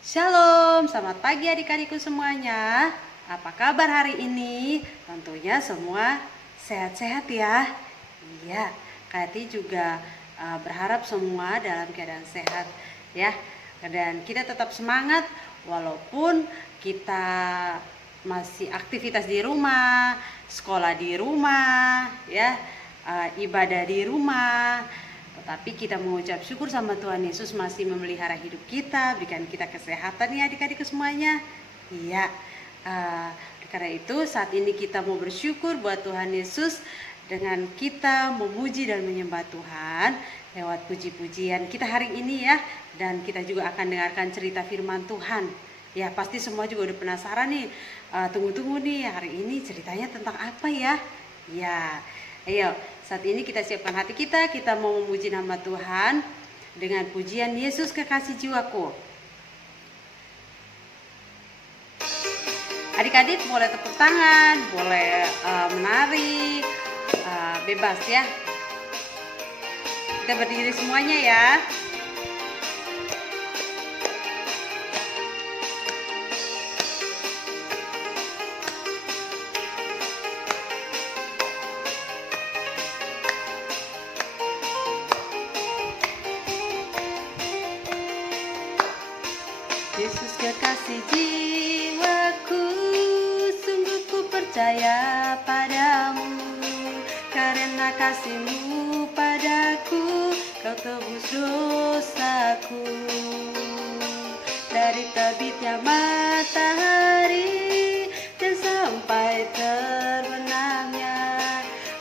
Shalom, selamat pagi adik-adikku semuanya. Apa kabar hari ini? Tentunya semua sehat-sehat ya. Iya, Kati juga berharap semua dalam keadaan sehat ya. Dan kita tetap semangat walaupun kita masih aktivitas di rumah, sekolah di rumah, ya, ibadah di rumah. Tetapi kita mengucap syukur sama Tuhan Yesus masih memelihara hidup kita, berikan kita kesehatan ya adik-adik semuanya. Iya, karena itu saat ini kita mau bersyukur buat Tuhan Yesus dengan kita memuji dan menyembah Tuhan lewat puji-pujian kita hari ini ya. Dan kita juga akan dengarkan cerita firman Tuhan. Ya pasti semua juga udah penasaran nih, tunggu-tunggu nih hari ini ceritanya tentang apa ya. Ya, ayo saat ini kita siapkan hati kita mau memuji nama Tuhan dengan pujian Yesus kekasih jiwaku. Adik-adik boleh tepuk tangan, boleh menari, bebas ya. Kita berdiri semuanya ya. Yesus kekasih jiwaku, sungguh ku percaya padamu, karena kasih-Mu padaku, Kau tebus dosaku. Dari terbitnya matahari dan sampai terbenamnya,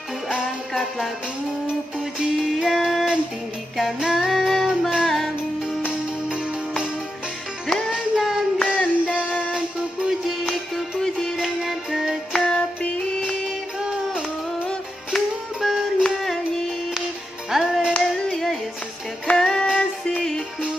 ku angkat lagu pujian, tinggikan nama-Mu. Dengan gendang ku puji dengan kecapi, oh, ku bernyanyi, haleluya Yesus kekasihku.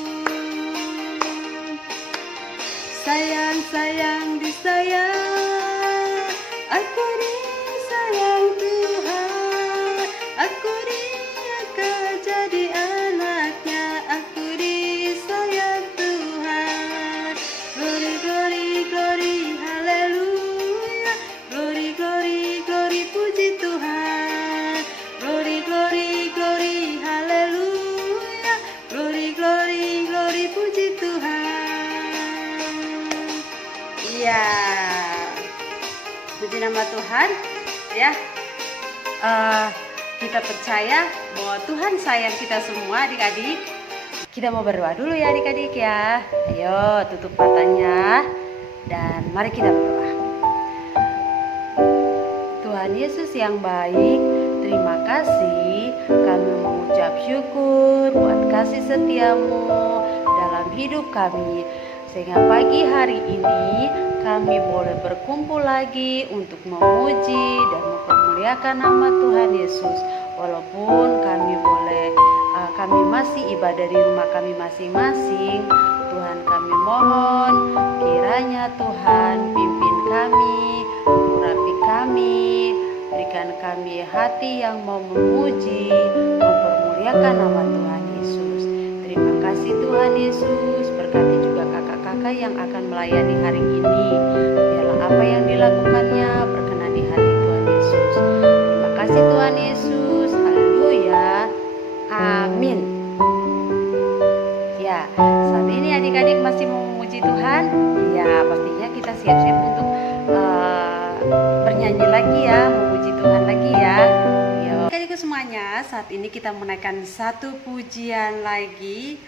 Sayang disayang, aku disayang Tuhan, aku diangkat jadi anaknya, aku disayang Tuhan. Glory, glory, glory, haleluya. Glory, glory, glory, puji Tuhan. Glory, glory, glory, haleluya. Glory, glory, glory, puji Tuhan. Iya, puji nama Tuhan ya. Kita percaya bahwa Tuhan sayang kita semua adik-adik. Kita mau berdoa dulu ya adik-adik ya. Ayo tutup matanya dan mari kita berdoa. Tuhan Yesus yang baik, terima kasih, kami mengucap syukur buat kasih setiamu dalam hidup kami, sehingga pagi hari ini kami boleh berkumpul lagi untuk memuji dan mempermuliakan nama Tuhan Yesus. Walaupun kami masih ibadah di rumah kami masing-masing, Tuhan kami mohon kiranya Tuhan pimpin kami, urapi kami, berikan kami hati yang mau memuji, mempermuliakan nama Tuhan Yesus. Terima kasih Tuhan Yesus, berkati juga kakak-kakak yang akan melayani hari ini. Biarlah apa yang dilakukannya berkenan di hati Tuhan Yesus. Terima kasih Tuhan Yesus, haleluya, amin. Ya, saat ini adik-adik masih mau memuji Tuhan. Ya, pastinya kita siap-siap untuk bernyanyi lagi ya, memuji Tuhan lagi ya. Adik-adikku semuanya, saat ini kita menaikkan satu pujian lagi.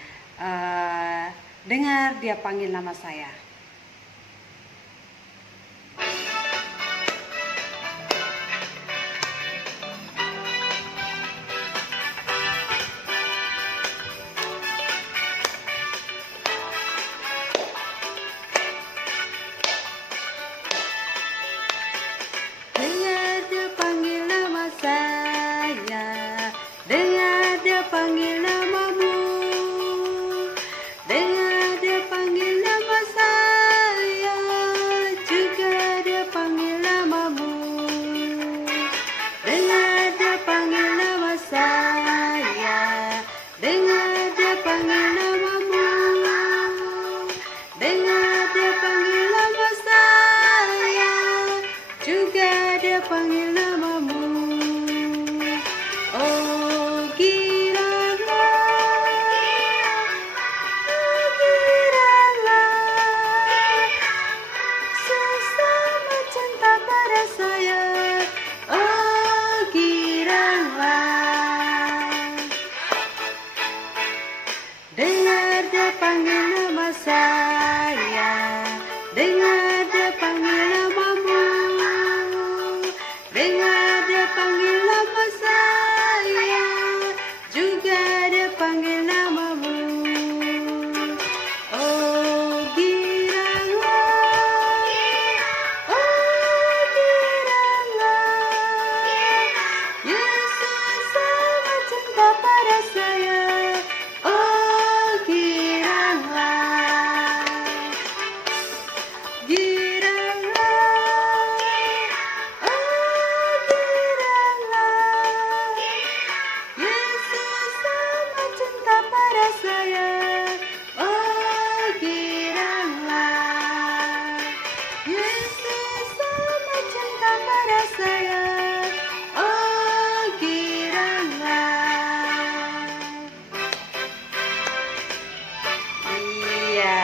Dengar Dia panggil nama saya. Dengar Dia panggil nama saya, dengar Dia panggil namamu, dengar Dia panggil nama saya. saya, dengar dia panggil namamu, dengar dia panggil nama saya, juga dia panggil namamu. Oh giranglah, oh giranglah, Yesus sangat cinta pada saya. Oh giranglah, giranglah, oh giranglah, Yesus sangat cinta pada saya. Oh giranglah, Yesus sangat cinta pada saya. Oh giranglah. Iya,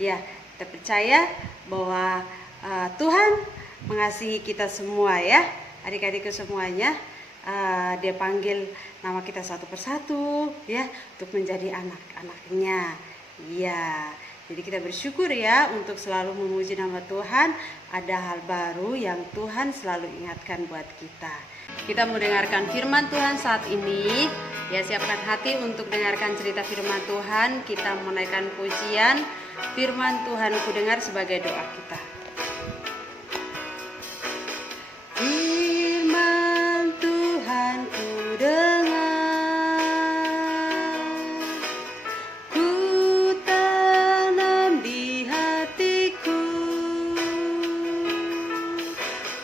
ya, kita percaya bahwa Tuhan mengasihi kita semua ya, adik-adikku semuanya. Dia panggil nama kita satu persatu ya, untuk menjadi anak-anaknya. Iya, jadi kita bersyukur ya untuk selalu memuji nama Tuhan. Ada hal baru yang Tuhan selalu ingatkan buat kita. Kita mau dengarkan firman Tuhan saat ini. Ya, siapkan hati untuk dengarkan cerita firman Tuhan. Kita menaikkan pujian firman Tuhan ku dengar sebagai doa kita. Firman Tuhan ku dengar, ku tanam di hatiku,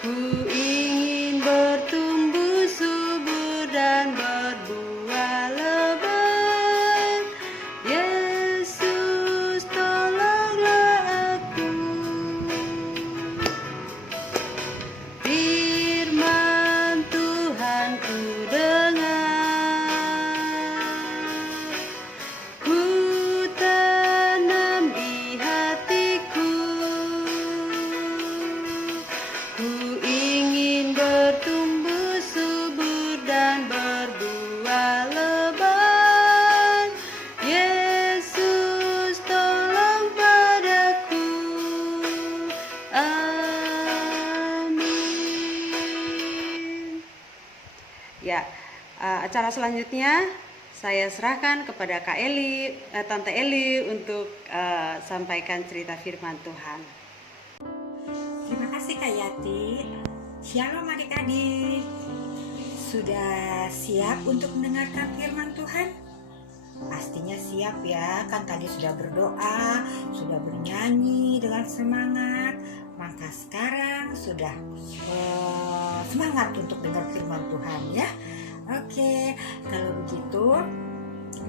ku ingin bertumbuh subur dan berbuah lebat. Yesus tolonglah aku. Firman Tuhan ku dengar, ku tanam di hatiku, ku ingin bertumbuh subur dan berbuah lebat. Yesus tolong padaku. Amin. Ya, acara selanjutnya saya serahkan kepada Kak Eli, Tante Eli untuk sampaikan cerita firman Tuhan. Terima kasih Kak Yati. Shalom adik-adik. Sudah siap untuk mendengarkan firman Tuhan? Pastinya siap ya, kan tadi sudah berdoa, sudah bernyanyi dengan semangat. Maka sekarang sudah semangat untuk dengar firman Tuhan ya. Oke, kalau begitu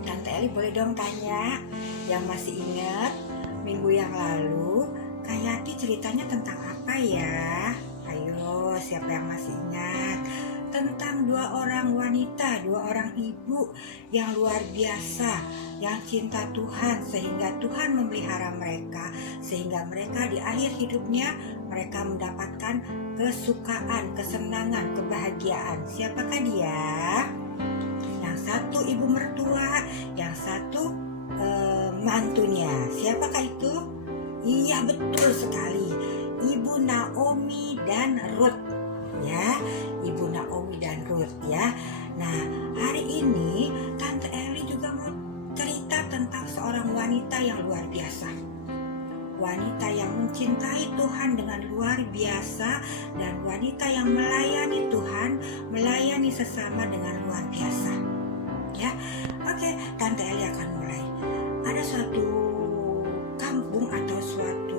Tante Eli boleh dong tanya, yang masih ingat minggu yang lalu Kak Yati ceritanya tentang apa ya? Ayo, siapa yang masih ingat? Tentang dua orang wanita, dua orang ibu yang luar biasa, yang cinta Tuhan sehingga Tuhan memelihara mereka, sehingga mereka di akhir hidupnya mereka mendapatkan kesukaan, kesenangan, kebahagiaan. Siapakah dia? Yang satu ibu mertua, yang satu mantunya. Siapakah itu? Iya, betul sekali, Ibu Naomi dan Ruth ya, Ibu Naomi dan Ruth ya. Nah, hari ini Tante Eli juga mau cerita tentang seorang wanita yang luar biasa, wanita yang mencintai Tuhan dengan luar biasa, dan wanita yang melayani Tuhan, melayani sesama dengan luar biasa ya. Oke, Tante Eli akan mulai. Ada suatu kampung atau suatu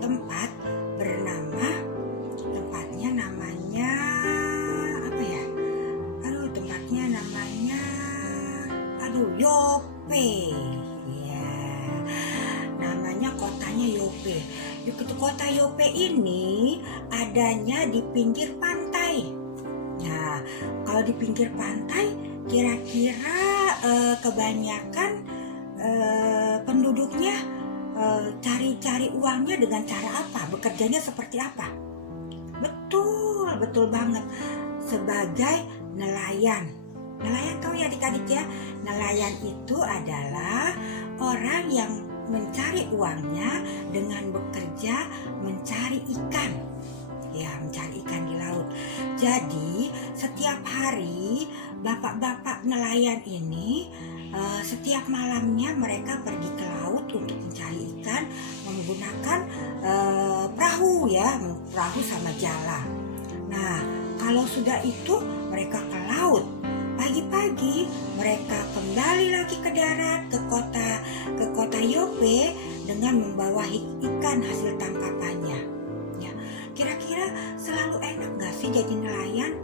tempat bernama, tempatnya namanya apa ya? Tempatnya namanya Yope. Ya. Namanya kotanya Yope. Kota Yope ini adanya di pinggir pantai. Nah, kalau di pinggir pantai kira-kira kebanyakan penduduknya cari-cari uangnya dengan cara apa? Bekerjanya seperti apa? Betul banget, sebagai nelayan Nelayan tahu ya adik-adik ya, nelayan itu adalah orang yang mencari uangnya dengan bekerja mencari ikan. Ya, mencari ikan di laut. Jadi setiap hari bapak-bapak nelayan ini setiap malamnya mereka pergi ke laut untuk mencari ikan menggunakan perahu ya, perahu sama jala. Nah, kalau sudah itu mereka ke laut. Pagi-pagi mereka kembali lagi ke darat ke kota Yope dengan membawa ikan hasil tangkapannya. Ya, kira-kira selalu enak gak sih jadi nelayan?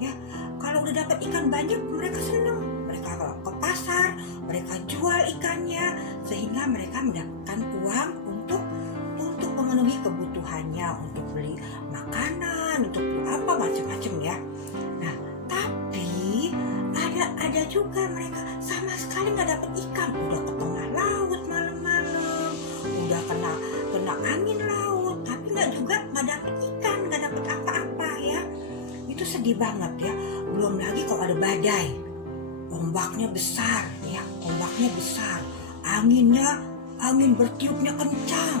Ya, kalau udah dapat ikan banyak mereka senang. Mereka ke pasar, mereka jual ikannya sehingga mereka mendapatkan uang untuk memenuhi kebutuhannya, untuk beli makanan, untuk beli apa macam-macam ya. Nah, tapi ada juga mereka sama sekali nggak dapat ikan, udah ke tengah laut malam-malam, udah kena angin laut, tapi nggak dapat ikan, nggak dapat apa-apa ya. Itu sedih banget ya. Belum lagi kalau ada badai, ombaknya besar ya, angin bertiupnya kencang.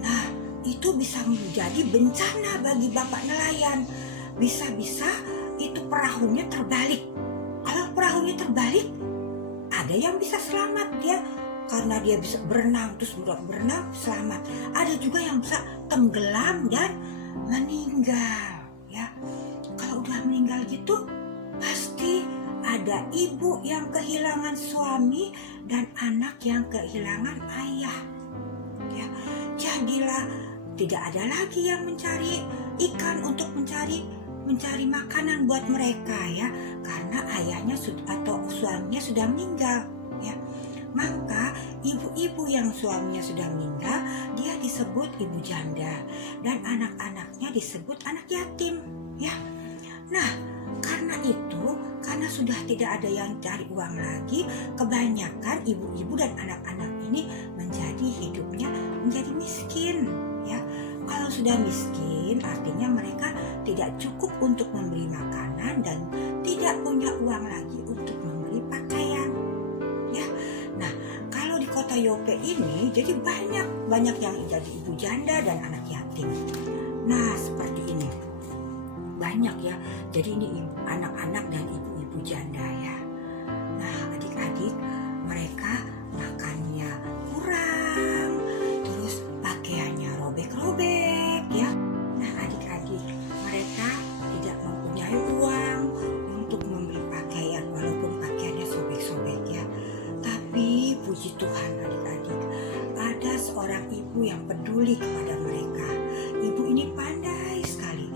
Nah, itu bisa menjadi bencana bagi bapak nelayan. Bisa-bisa itu perahunya terbalik. Kalau perahunya terbalik, ada yang bisa selamat ya, karena dia bisa berenang, terus berenang selamat. Ada juga yang bisa tenggelam dan meninggal ya. Kalau udah meninggal gitu, pasti ada ibu yang kehilangan suami dan anak yang kehilangan ayah. Ya, jadilah tidak ada lagi yang mencari ikan untuk mencari makanan buat mereka ya, karena ayahnya atau suaminya sudah meninggal ya. Maka ibu-ibu yang suaminya sudah meninggal, dia disebut ibu janda dan anak-anaknya disebut anak yatim ya. Nah, karena sudah tidak ada yang cari uang lagi, kebanyakan ibu-ibu dan anak-anak ini hidupnya menjadi miskin ya. Kalau sudah miskin artinya mereka tidak cukup untuk membeli makanan dan tidak punya uang lagi untuk membeli pakaian ya. Nah, kalau di kota Yope ini jadi banyak yang jadi ibu janda dan anak yatim. Nah, seperti ini banyak ya, jadi ini anak-anak dan ibu-ibu janda ya. Nah, adik-adik mereka makannya kurang, terus pakaiannya robek-robek ya. Nah, adik-adik mereka tidak mempunyai uang untuk membeli pakaian walaupun pakaiannya sobek-sobek ya. Tapi puji Tuhan adik-adik, ada seorang ibu yang peduli kepada mereka. Ibu ini pandai sekali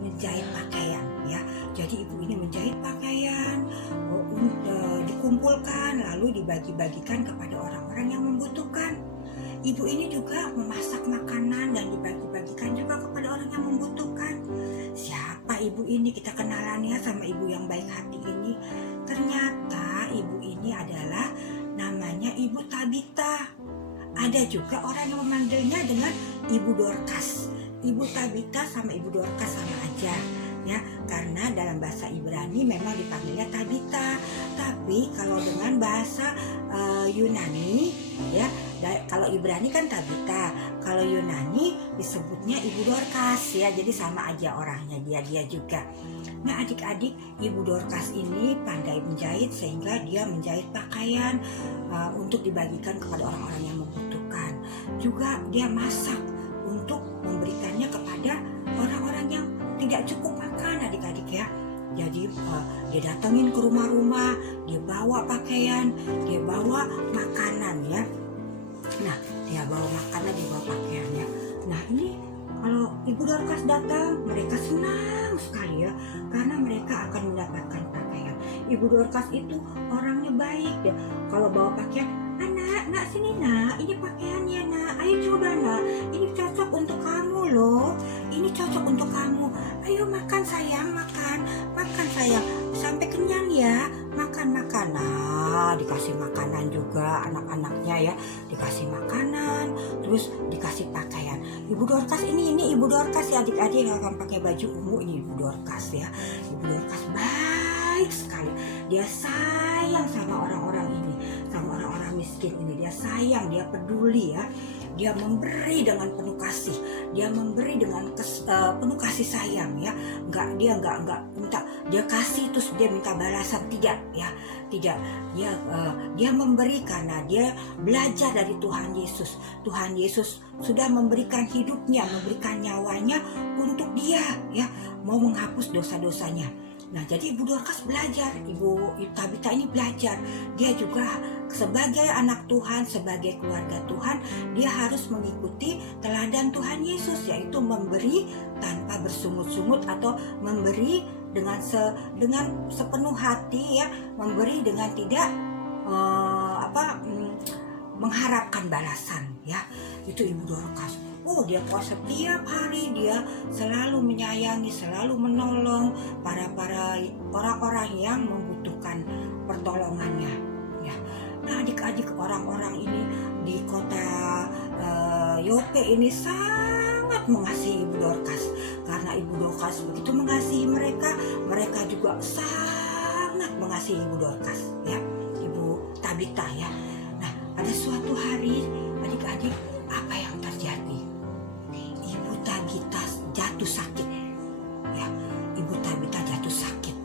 menjahit pakaian ya. Jadi ibu ini menjahit pakaian, dikumpulkan lalu dibagi-bagikan kepada orang-orang yang membutuhkan. Ibu ini juga memasak makanan dan dibagi-bagikan juga kepada orang yang membutuhkan. Siapa ibu ini? Kita kenalan ya sama ibu yang baik hati ini. Ternyata ibu ini adalah namanya Ibu Tabita. Ada juga orang yang memanggilnya dengan Ibu Dorcas. Ibu Tabita sama Ibu Dorcas sama aja ya, karena dalam bahasa Ibrani memang dipanggilnya Tabita. Tapi kalau dengan bahasa Yunani ya, kalau Ibrani kan Tabita, kalau Yunani disebutnya Ibu Dorcas ya, jadi sama aja orangnya, dia juga. Nah, adik-adik, Ibu Dorcas ini pandai menjahit sehingga dia menjahit pakaian untuk dibagikan kepada orang-orang yang membutuhkan. Juga dia masak untuk memberikannya kepada orang-orang yang tidak cukup makan adik-adik ya. Jadi dia datangin ke rumah-rumah, dia bawa pakaian, dia bawa makanan ya. Nah, dia bawa makanan, dia bawa pakaiannya. Nah, ini kalau Ibu Dorcas datang, mereka senang sekali ya, karena mereka akan mendapatkan pakaian. Ibu Dorcas itu orangnya baik ya. Kalau bawa pakaian, nak sini nak, ini pakaiannya nak, ayo coba nak, ini cocok untuk kamu loh, ini cocok untuk kamu, ayo makan sayang, makan sayang, sampai kenyang ya, makan. Nah, dikasih makanan juga anak-anaknya ya, dikasih makanan, terus dikasih pakaian. Ibu Dorcas ini Ibu Dorcas ya adik-adik, yang akan pakai baju ungu ini Ibu Dorcas ya. Ibu Dorcas baik baik sekali. Dia sayang sama orang-orang ini, sama orang-orang miskin ini. Dia sayang, dia peduli ya. Dia memberi dengan penuh kasih. Dia memberi dengan penuh kasih sayang ya. Dia enggak minta, dia kasih terus dia minta balasan, tidak ya. Tidak. Dia memberi karena dia belajar dari Tuhan Yesus. Tuhan Yesus sudah memberikan hidupnya, memberikan nyawanya untuk dia ya, mau menghapus dosa-dosanya. Nah, jadi Ibu Dorcas belajar, Ibu Tabita ini belajar. Dia juga sebagai anak Tuhan, sebagai keluarga Tuhan, dia harus mengikuti teladan Tuhan Yesus, yaitu memberi tanpa bersungut-sungut atau memberi dengan sepenuh hati ya, memberi dengan tidak mengharapkan balasan ya. Itu Ibu Dorcas. Oh, dia puasa tiap hari, dia selalu menyayangi, selalu menolong para orang-orang yang membutuhkan pertolongannya ya. Nah, adik-adik, orang-orang ini di kota Yope ini sangat mengasihi Ibu Dorcas. Karena Ibu Dorcas begitu mengasihi mereka, mereka juga sangat mengasihi Ibu Dorcas ya, Ibu Tabita ya. Nah, ada suatu hari adik-adik, apa yang terjadi? Ibu Tabita jatuh sakit ya. Ibu Tabita jatuh sakit.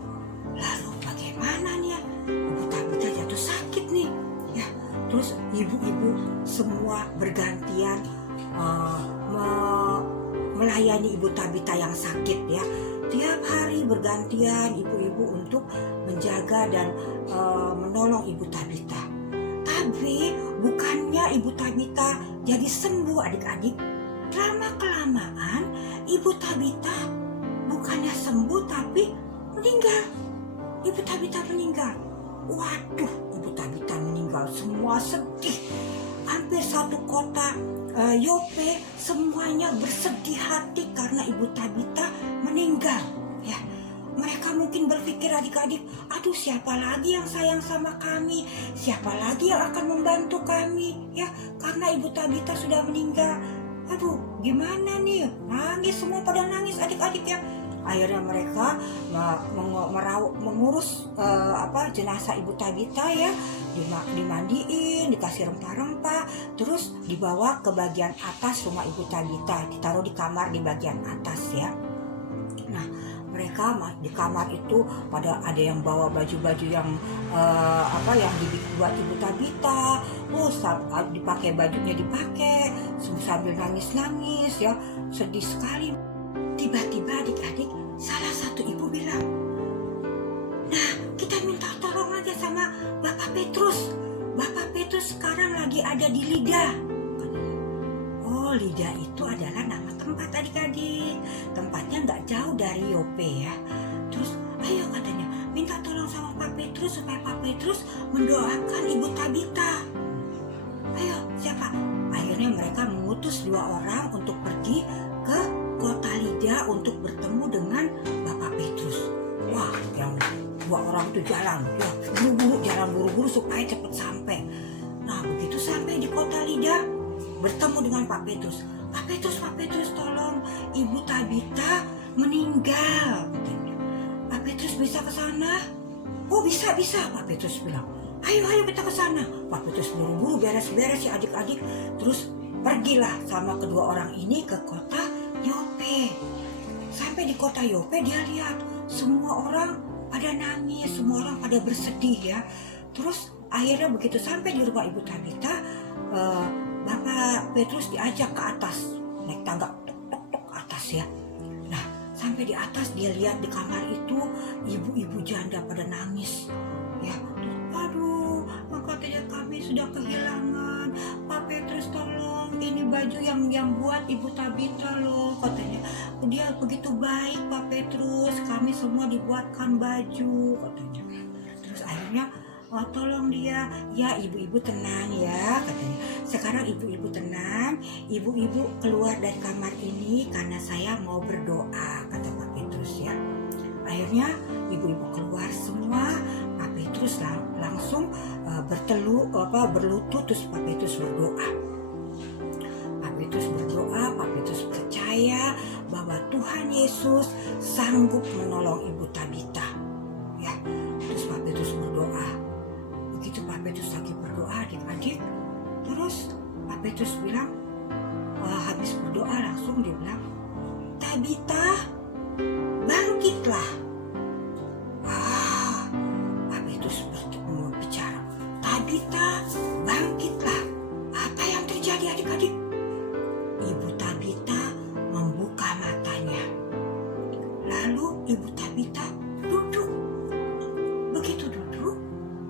Lalu bagaimana nih ya? Ibu Tabita jatuh sakit nih ya. Terus ibu-ibu semua bergantian melayani Ibu Tabita yang sakit ya. Tiap hari bergantian ibu-ibu untuk menjaga dan menolong Ibu Tabita. Tapi bukannya Ibu Tabita jadi sembuh adik-adik. Lama-kelamaan Ibu Tabita bukannya sembuh tapi meninggal. Ibu Tabita meninggal. Waduh, Ibu Tabita meninggal. Semua sedih. Hampir satu kota Yope semuanya bersedih hati karena Ibu Tabita meninggal ya. Mereka mungkin berpikir adik-adik, aduh, siapa lagi yang sayang sama kami, siapa lagi yang akan membantu kami ya, karena Ibu Tabita sudah meninggal. Aduh, gimana nih? Nangis, semua pada nangis adik-adik ya. Akhirnya mereka mengurus jenazah Ibu Tabita ya, dimandiin, dikasih rempah-rempah, terus dibawa ke bagian atas rumah Ibu Tabita, ditaruh di kamar di bagian atas ya. Nah, mereka di kamar itu ada yang bawa baju-baju yang dibuat Ibu Tabita. Oh, dipakai bajunya, dipakai sambil nangis-nangis ya, sedih sekali. Tiba-tiba adik-adik, salah satu ibu bilang, nah, kita minta tolong aja sama Bapak Petrus. Bapak Petrus sekarang lagi ada di Lida. Oh, Lida itu adalah nama tempat adik-adik. Tempatnya nggak jauh dari Yope ya. Terus, ayo katanya, minta tolong sama Pak Petrus supaya Pak Petrus mendoakan Ibu Tabita. Ayo, siapa? Akhirnya mereka mengutus 2 orang untuk pergi ke kota Lida untuk bertemu dengan Bapak Petrus. Wah, yang 2 orang itu jalan buru-buru supaya cepat sampai. Nah, begitu sampai di kota Lida, bertemu dengan Pak Petrus. Pak Petrus, tolong, Ibu Tabita meninggal. Pak Petrus bisa ke sana? Oh, bisa, Pak Petrus bilang. Ayo kita ke sana. Pak Petrus buru-buru beres-beres ya adik-adik. Terus pergilah sama kedua orang ini ke kota Yope. Sampai di kota Yope dia lihat semua orang pada nangis, semua orang pada bersedih ya. Terus akhirnya begitu sampai di rumah Ibu Tabita, Bapak Petrus diajak ke atas, naik tangga tok ke atas ya. Nah, sampai di atas dia lihat di kamar itu ibu-ibu janda pada nangis ya. Aduh, katanya kami sudah kehilangan. Pak Petrus tolong, ini baju yang buat Ibu Tabita loh, katanya. Dia begitu baik Pak Petrus, kami semua dibuatkan baju, katanya. Terus akhirnya, oh, tolong dia, ya ibu-ibu tenang ya, katanya. Sekarang ibu-ibu tenang, ibu-ibu keluar dari kamar ini karena saya mau berdoa, kata Pak Petrus ya. Akhirnya ibu-ibu keluar semua, Pak Petrus langsung berlutut, terus Pak Petrus berdoa. Pak Petrus berdoa, Pak Petrus percaya bahwa Tuhan Yesus sanggup menolong Ibu Tabita. Ya, Petrus bilang, habis berdoa langsung dia bilang, Tabita, bangkitlah. Pak Petrus bicara, Tabita, bangkitlah. Apa yang terjadi adik-adik? Ibu Tabita membuka matanya. Lalu Ibu Tabita duduk. Begitu duduk,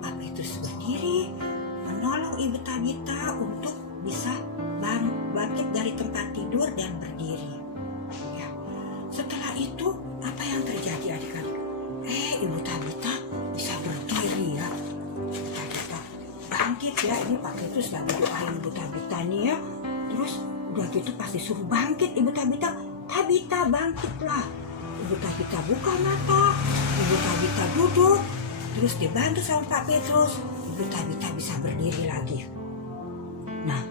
Pak Petrus berdiri menolong Ibu Tabita untuk bisa bangkit dari tempat tidur dan berdiri. Ya. Setelah itu apa yang terjadi adik-adik? Ibu Tabita bisa berdiri ya. Ibu Tabita bangkit ya. Ini Pak Petrus lagi doain Ibu Tabita nih ya. Terus udah gitu pasti suruh bangkit Ibu Tabita. Tabita bangkitlah. Ibu Tabita buka mata. Ibu Tabita duduk. Terus dibantu sama Pak Petrus. Ibu Tabita bisa berdiri lagi. Nah,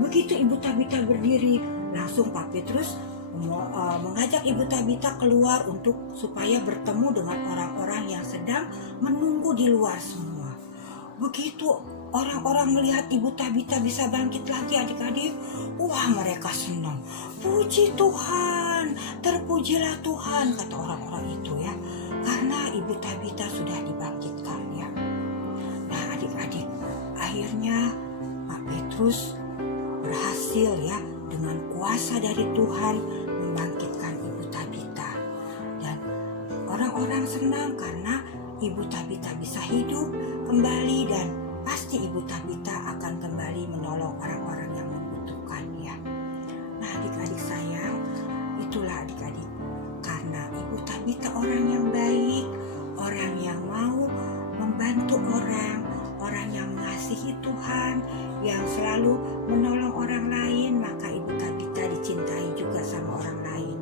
begitu Ibu Tabita berdiri, langsung Pak Petrus mengajak Ibu Tabita keluar supaya bertemu dengan orang-orang yang sedang menunggu di luar semua. Begitu orang-orang melihat Ibu Tabita bisa bangkit lagi adik-adik, wah mereka senang. Puji Tuhan, terpujilah Tuhan, kata orang-orang itu ya, karena Ibu Tabita sudah dibangkitkan ya. Nah adik-adik, akhirnya Pak Petrus berhasil ya dengan kuasa dari Tuhan membangkitkan Ibu Tabita. Dan orang-orang senang karena Ibu Tabita bisa hidup kembali dan pasti Ibu Tabita akan kembali menolong orang-orang yang membutuhkan ya. Nah adik-adik sayang, itulah adik-adik, karena Ibu Tabita orang yang baik, orang yang mau membantu orang yang mengasihi Tuhan, yang selalu menolong orang lain, maka Ibu Tabita dicintai juga sama orang lain,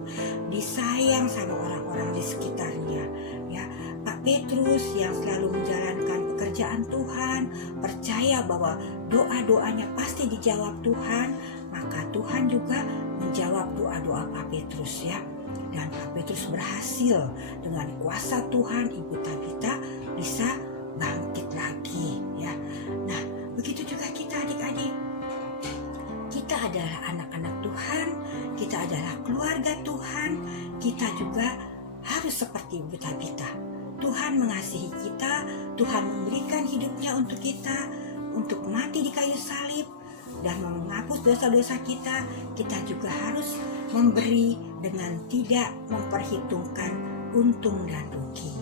disayang sama orang-orang di sekitarnya ya. Pak Petrus yang selalu menjalankan pekerjaan Tuhan, percaya bahwa doa-doanya pasti dijawab Tuhan, maka Tuhan juga menjawab doa-doa Pak Petrus ya. Dan Pak Petrus berhasil dengan kuasa Tuhan, Ibu Tabita bisa bangkit lagi ya. Nah begitu juga kita adik-adik, kita adalah anak-anak Tuhan, kita adalah keluarga Tuhan, kita juga harus seperti Ibu Tabita. Tuhan mengasihi kita, Tuhan memberikan hidupnya untuk kita, untuk mati di kayu salib dan menghapus dosa-dosa kita. Kita juga harus memberi dengan tidak memperhitungkan untung dan rugi.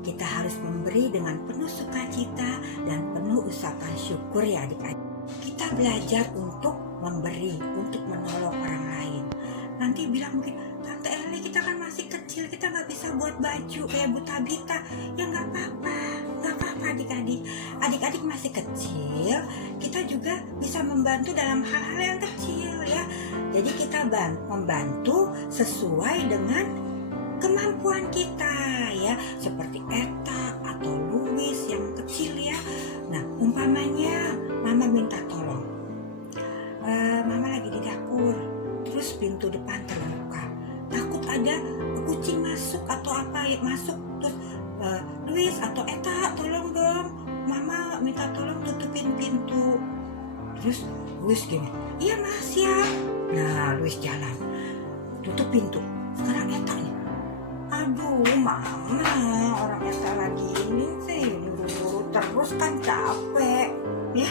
Kita harus memberi dengan penuh sukacita dan penuh ucapan syukur ya adik-adik. Kita belajar untuk memberi, untuk menolong orang lain. Nanti bilang mungkin, Tante Eli kita kan masih kecil, kita gak bisa buat baju kayak Bu Tabita. Ya gak apa-apa adik-adik. Adik-adik masih kecil, kita juga bisa membantu dalam hal-hal yang kecil ya. Jadi kita membantu sesuai dengan kemampuan kita ya, seperti Eta atau Louis yang kecil ya. Nah umpamanya Mama minta tolong, Mama lagi di dapur, terus pintu depan terbuka, takut ada kucing masuk atau apa masuk, terus Louis atau Eta tolong dong, Mama minta tolong tutupin pintu. Terus Louis gini, iya Mas ya. Nah Louis jalan tutup pintu. Sekarang Eta nih, aduh Mama, orang Eta lagi ini sih buru-buru terus kan capek ya.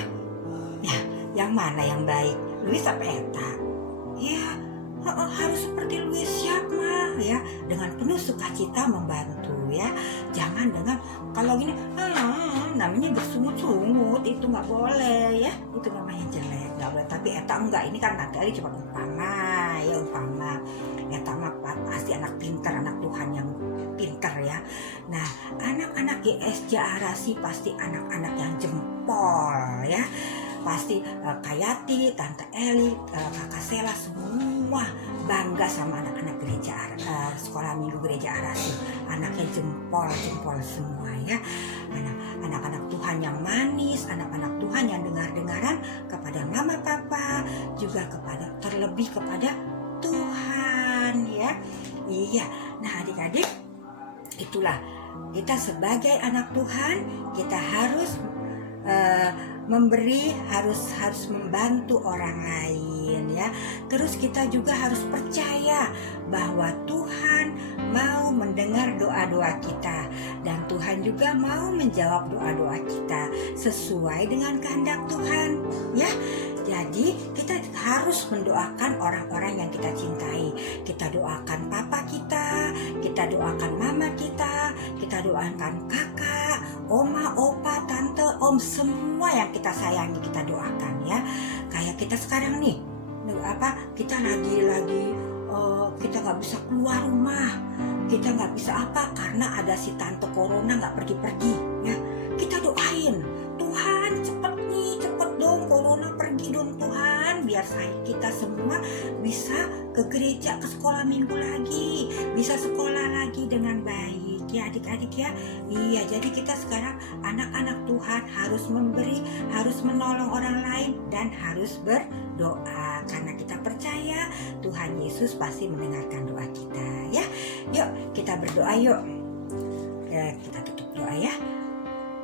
Nah yang mana yang baik, Louis apa Eta? Ya harus seperti Louis siap mah ya, dengan penuh sukacita membantu ya. Jangan dengan kalau gini namanya bersungut-sungut, itu nggak boleh ya, itu namanya jelek, nggak boleh. Tapi Eta enggak, ini kan nanti cuma umpama ya, umpama. Eta mah pasti anak pintar, anak Tuhan yang pintar ya. Nah anak-anak GSJ Arasi pasti anak-anak yang jempol ya. Pasti Kayati, Tante Eli, Kakak Sela semua bangga sama anak-anak gereja sekolah minggu gereja Arasi. Anaknya jempol semua ya. Anak-anak Tuhan yang manis, anak-anak Tuhan yang dengar-dengaran kepada mama papa, juga terlebih kepada Tuhan ya. Iya. Nah adik-adik, itulah kita sebagai anak Tuhan, kita harus memberi harus membantu orang lain ya. Terus kita juga harus percaya bahwa Tuhan mau mendengar doa-doa kita dan Tuhan juga mau menjawab doa-doa kita sesuai dengan kehendak Tuhan ya. Jadi kita harus mendoakan orang-orang yang kita cintai. Kita doakan papa kita doakan mama kita doakan kakak, oma, opa, tante, om, semua yang kita sayangi kita doakan ya. Kayak kita sekarang nih, kita lagi kita nggak bisa keluar rumah, kita nggak bisa karena ada si tante corona nggak pergi-pergi ya. Kita doain, Tuhan cepet dong corona pergi dong Tuhan, biar kita semua bisa ke gereja, ke sekolah minggu lagi, bisa sekolah lagi dengan baik ya adik-adik ya. Iya, jadi kita sekarang anak-anak Tuhan harus memberi, harus menolong orang lain dan harus berdoa karena kita percaya Tuhan Yesus pasti mendengarkan doa kita ya. Yuk kita berdoa yuk. Kita tutup doa ya.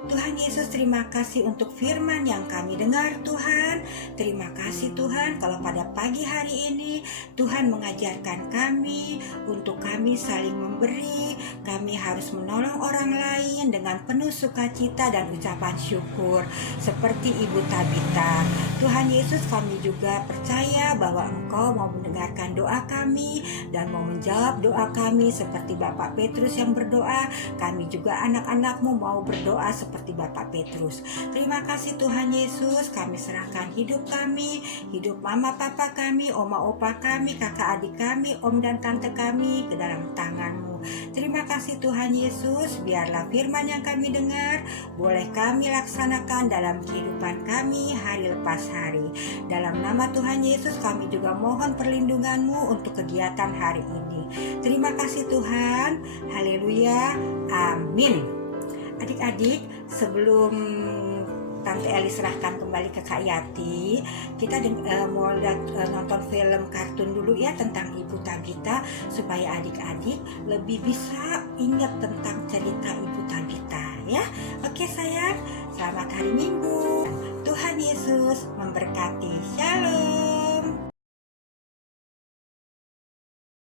Tuhan Yesus, terima kasih untuk firman yang kami dengar Tuhan. Terima kasih Tuhan kalau pada pagi hari ini Tuhan mengajarkan kami untuk kami saling memberi. Kami harus menolong orang lain dengan penuh sukacita dan ucapan syukur seperti Ibu Tabita. Tuhan Yesus, kami juga percaya bahwa Engkau mau mendengarkan doa kami dan mau menjawab doa kami seperti Bapak Petrus yang berdoa. Kami juga anak-anak-Mu mau berdoa seperti Bapak Petrus. Terima kasih Tuhan Yesus, kami serahkan hidup kami, hidup mama papa kami, oma opa kami, kakak adik kami, om dan tante kami ke dalam tangan-Mu. Terima kasih Tuhan Yesus, biarlah firman yang kami dengar boleh kami laksanakan dalam kehidupan kami hari lepas hari. Dalam nama Tuhan Yesus kami juga mohon perlindungan-Mu untuk kegiatan hari ini. Terima kasih Tuhan, haleluya, amin. Adik-adik, sebelum Tante Eli serahkan kembali ke Kak Yati, kita mau nonton film kartun dulu ya tentang Ibu Tabita supaya adik-adik lebih bisa ingat tentang cerita Ibu Tabita ya. Oke sayang, selamat hari Minggu. Tuhan Yesus memberkati. Shalom.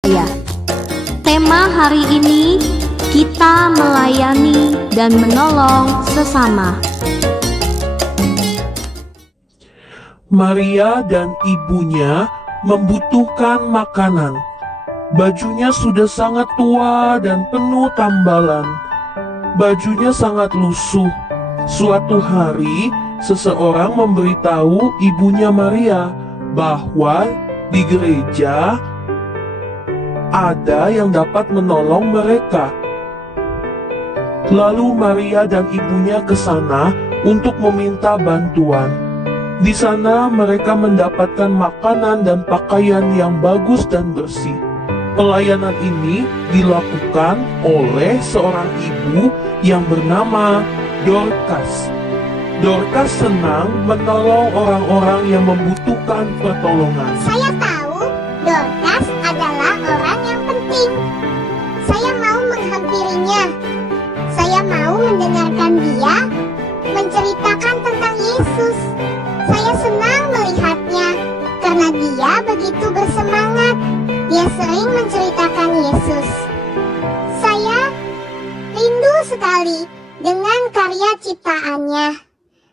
Ya. Tema hari ini kita melayani dan menolong sesama. Maria dan ibunya membutuhkan makanan. Bajunya sudah sangat tua dan penuh tambalan. Bajunya sangat lusuh. Suatu hari, seseorang memberitahu ibunya Maria bahwa di gereja ada yang dapat menolong mereka. Lalu Maria dan ibunya ke sana untuk meminta bantuan. Di sana mereka mendapatkan makanan dan pakaian yang bagus dan bersih. Pelayanan ini dilakukan oleh seorang ibu yang bernama Dorcas. Dorcas senang menolong orang-orang yang membutuhkan pertolongan. Saya tahu Dorcas adalah orang yang penting. Saya mau menghampirinya. Saya mau mendengarkan dia menceritakan tentang Yesus. Saya senang melihatnya karena dia begitu bersemangat. Dia sering menceritakan Yesus. Saya rindu sekali dengan karya ciptaannya.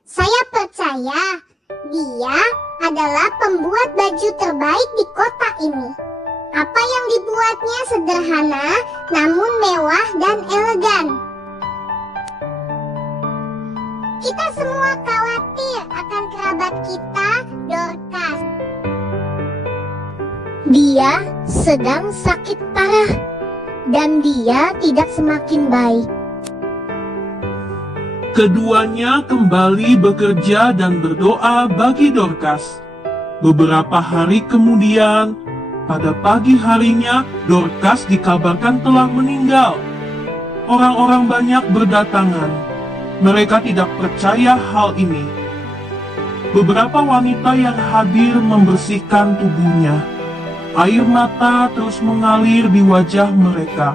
Saya percaya dia adalah pembuat baju terbaik di kota ini. Apa yang dibuatnya sederhana namun mewah dan elegan. Kita semua khawatir akan kerabat kita, Dorcas. Dia sedang sakit parah dan dia tidak semakin baik. Keduanya kembali bekerja dan berdoa bagi Dorcas. Beberapa hari kemudian, pada pagi harinya, Dorcas dikabarkan telah meninggal. Orang-orang banyak berdatangan. Mereka tidak percaya hal ini. Beberapa wanita yang hadir membersihkan tubuhnya. Air mata terus mengalir di wajah mereka.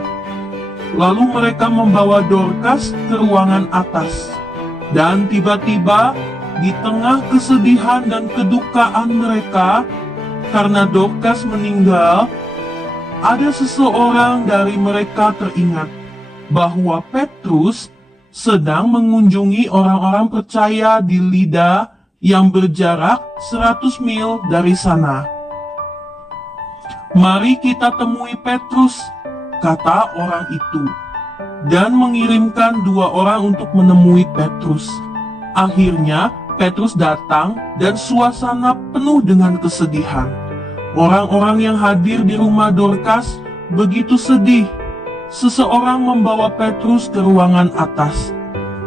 Lalu mereka membawa Dorcas ke ruangan atas. Dan tiba-tiba di tengah kesedihan dan kedukaan mereka karena Dorcas meninggal, ada seseorang dari mereka teringat bahwa Petrus sedang mengunjungi orang-orang percaya di Lida yang berjarak 100 mil dari sana. "Mari kita temui Petrus," kata orang itu, dan mengirimkan 2 orang untuk menemui Petrus. Akhirnya Petrus datang dan suasana penuh dengan kesedihan. Orang-orang yang hadir di rumah Dorcas begitu sedih. Seseorang membawa Petrus ke ruangan atas.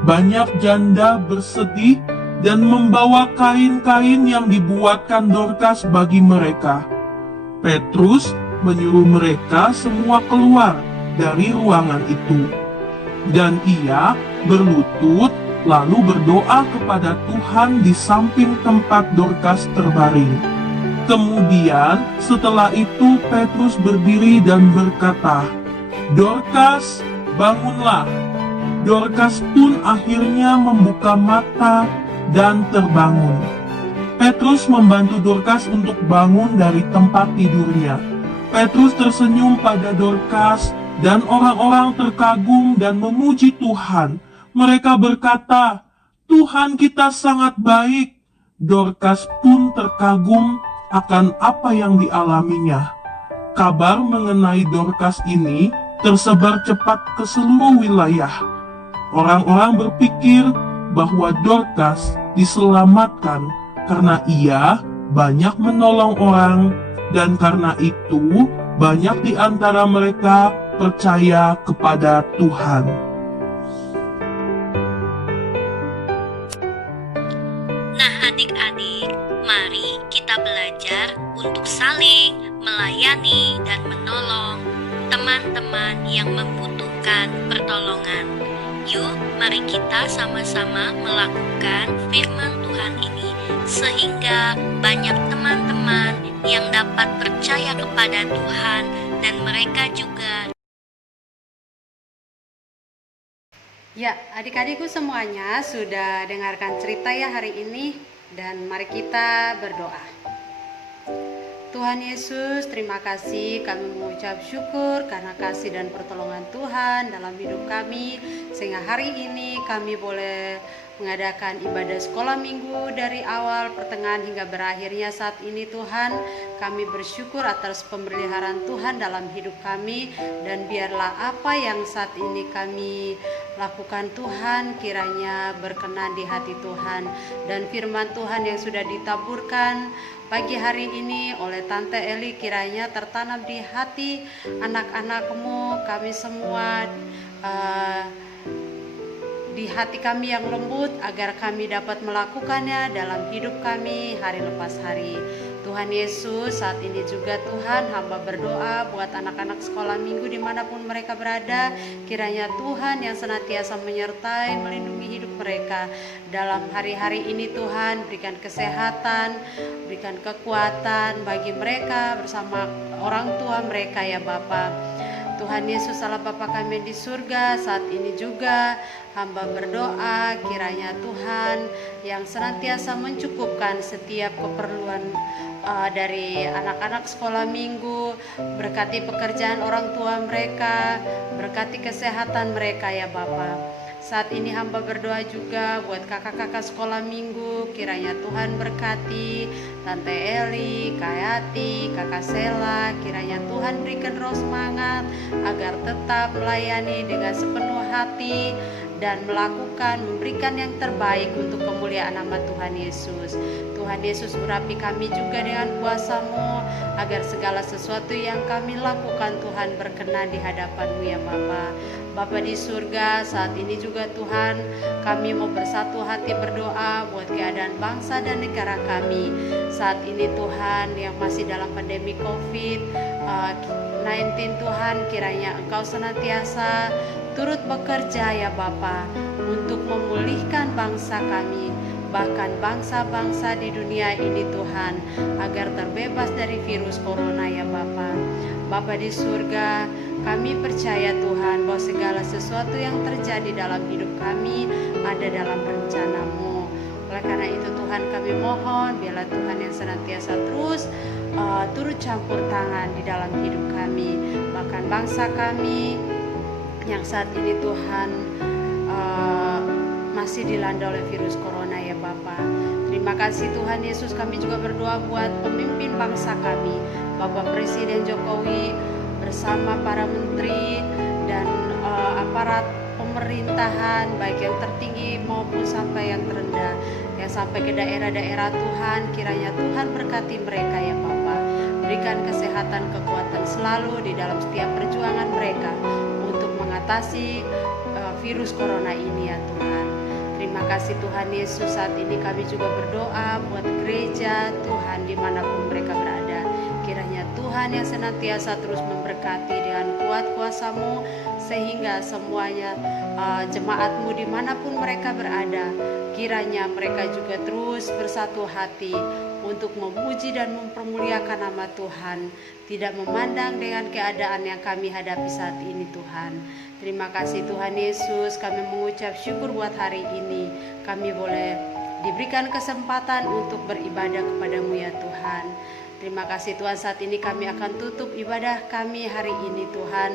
Banyak janda bersedih dan membawa kain-kain yang dibuatkan Dorcas bagi mereka. Petrus menyuruh mereka semua keluar dari ruangan itu. Dan ia berlutut lalu berdoa kepada Tuhan di samping tempat Dorcas terbaring. Kemudian setelah itu Petrus berdiri dan berkata, "Dorcas, bangunlah." Dorcas pun akhirnya membuka mata dan terbangun. Petrus membantu Dorcas untuk bangun dari tempat tidurnya. Petrus tersenyum pada Dorcas dan orang-orang terkagum dan memuji Tuhan. Mereka berkata, "Tuhan kita sangat baik." Dorcas pun terkagum akan apa yang dialaminya. Kabar mengenai Dorcas ini tersebar cepat ke seluruh wilayah. Orang-orang berpikir bahwa Dorcas diselamatkan karena ia banyak menolong orang, dan karena itu banyak di antara mereka percaya kepada Tuhan. Nah adik-adik, mari kita belajar untuk saling melayani dan menolong teman-teman yang membutuhkan pertolongan. Yuk, mari kita sama-sama melakukan firman Tuhan ini sehingga banyak teman-teman yang dapat percaya kepada Tuhan dan mereka juga. Ya, adik-adikku semuanya sudah dengarkan cerita ya hari ini, dan mari kita berdoa. Tuhan Yesus, terima kasih, kami mengucap syukur karena kasih dan pertolongan Tuhan dalam hidup kami, sehingga hari ini kami boleh mengadakan ibadah sekolah minggu dari awal, pertengahan hingga berakhirnya saat ini. Tuhan, kami bersyukur atas pemeliharaan Tuhan dalam hidup kami, dan biarlah apa yang saat ini kami lakukan Tuhan kiranya berkenan di hati Tuhan, dan firman Tuhan yang sudah ditaburkan pagi hari ini oleh Tante Eli kiranya tertanam di hati anak-anakmu, kami semua, di hati kami yang lembut, agar kami dapat melakukannya dalam hidup kami hari lepas hari. Tuhan Yesus, saat ini juga Tuhan, hamba berdoa buat anak-anak sekolah minggu dimanapun mereka berada. Kiranya Tuhan yang senantiasa menyertai, melindungi hidup mereka dalam hari-hari ini. Tuhan, berikan kesehatan, berikan kekuatan bagi mereka bersama orang tua mereka ya Bapa. Tuhan Yesus Allah Bapa kami di surga, saat ini juga hamba berdoa kiranya Tuhan yang senantiasa mencukupkan setiap keperluan dari anak-anak sekolah minggu, berkati pekerjaan orang tua mereka, berkati kesehatan mereka ya Bapa. Saat ini hamba berdoa juga buat kakak-kakak sekolah minggu, kiranya Tuhan berkati Tante Eli, Kak Yati, Kakak Sela, kiranya Tuhan berikan roh semangat agar tetap melayani dengan sepenuh hati dan memberikan yang terbaik untuk kemuliaan nama Tuhan Yesus. Tuhan Yesus, urapi kami juga dengan kuasa-Mu agar segala sesuatu yang kami lakukan Tuhan berkenan di hadapan-Mu ya Bapa. Bapa di surga, saat ini juga Tuhan kami mau bersatu hati berdoa buat keadaan bangsa dan negara kami. Saat ini Tuhan yang masih dalam pandemi COVID-19 Tuhan, kiranya Engkau senantiasa turut bekerja ya Bapa untuk memulihkan bangsa kami, bahkan bangsa-bangsa di dunia ini Tuhan, agar terbebas dari virus corona ya Bapa. Bapa di surga, kami percaya Tuhan bahwa segala sesuatu yang terjadi dalam hidup kami ada dalam rencana-Mu. Oleh Oleh karena itu Tuhan kami mohon, biarlah Tuhan yang senantiasa terus turut campur tangan di dalam hidup kami, bahkan bangsa kami yang saat ini Tuhan masih dilanda oleh virus corona ya Bapa. Terima kasih Tuhan Yesus, kami juga berdoa buat pemimpin bangsa kami, Bapak Presiden Jokowi bersama para menteri dan aparat pemerintahan baik yang tertinggi maupun sampai yang terendah, yang sampai ke daerah-daerah Tuhan. Kiranya Tuhan berkati mereka ya Bapa, berikan kesehatan, kekuatan selalu di dalam setiap perjuangan mereka untuk mengatasi virus corona ini ya Tuhan. Terima kasih Tuhan Yesus, saat ini kami juga berdoa buat gereja Tuhan dimanapun mereka berada. Kiranya Tuhan yang senantiasa terus memberkati dengan kuat kuasa-Mu, sehingga semuanya jemaat-Mu dimanapun mereka berada, kiranya mereka juga terus bersatu hati untuk memuji dan mempermuliakan nama Tuhan, tidak memandang dengan keadaan yang kami hadapi saat ini Tuhan. Terima kasih Tuhan Yesus, kami mengucap syukur buat hari ini kami boleh diberikan kesempatan untuk beribadah kepada-Mu ya Tuhan. Terima kasih Tuhan, saat ini kami akan tutup ibadah kami hari ini Tuhan.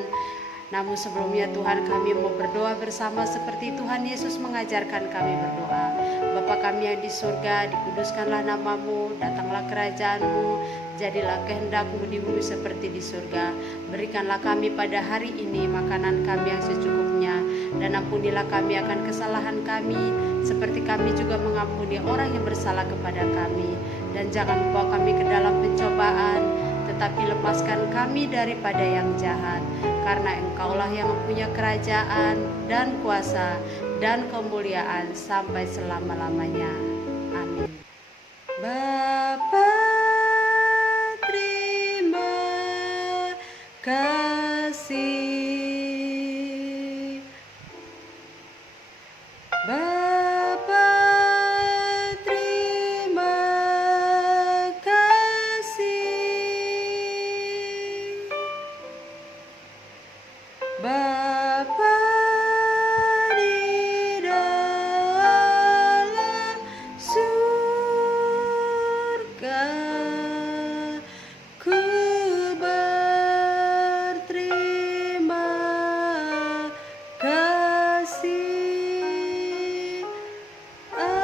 Namun sebelumnya Tuhan, kami mau berdoa bersama seperti Tuhan Yesus mengajarkan kami berdoa. Bapa kami yang di surga, dikuduskanlah nama-Mu, datanglah kerajaan-Mu, jadilah kehendak-Mu di bumi seperti di surga. Berikanlah kami pada hari ini makanan kami yang secukupnya, dan ampunilah kami akan kesalahan kami, seperti kami juga mengampuni orang yang bersalah kepada kami. Dan jangan membawa kami ke dalam pencobaan, tetapi lepaskan kami daripada yang jahat. Karena Engkaulah yang mempunyai kerajaan dan kuasa dan kemuliaan sampai selama-lamanya. Amin. Bapa, terima kasih. Bapa, terima kasih. Bapa di dalam surga, ku berterima kasih. Amin.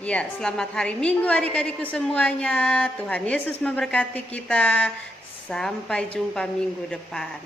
Ya, selamat hari Minggu adik-adikku semuanya. Tuhan Yesus memberkati kita. Sampai jumpa minggu depan.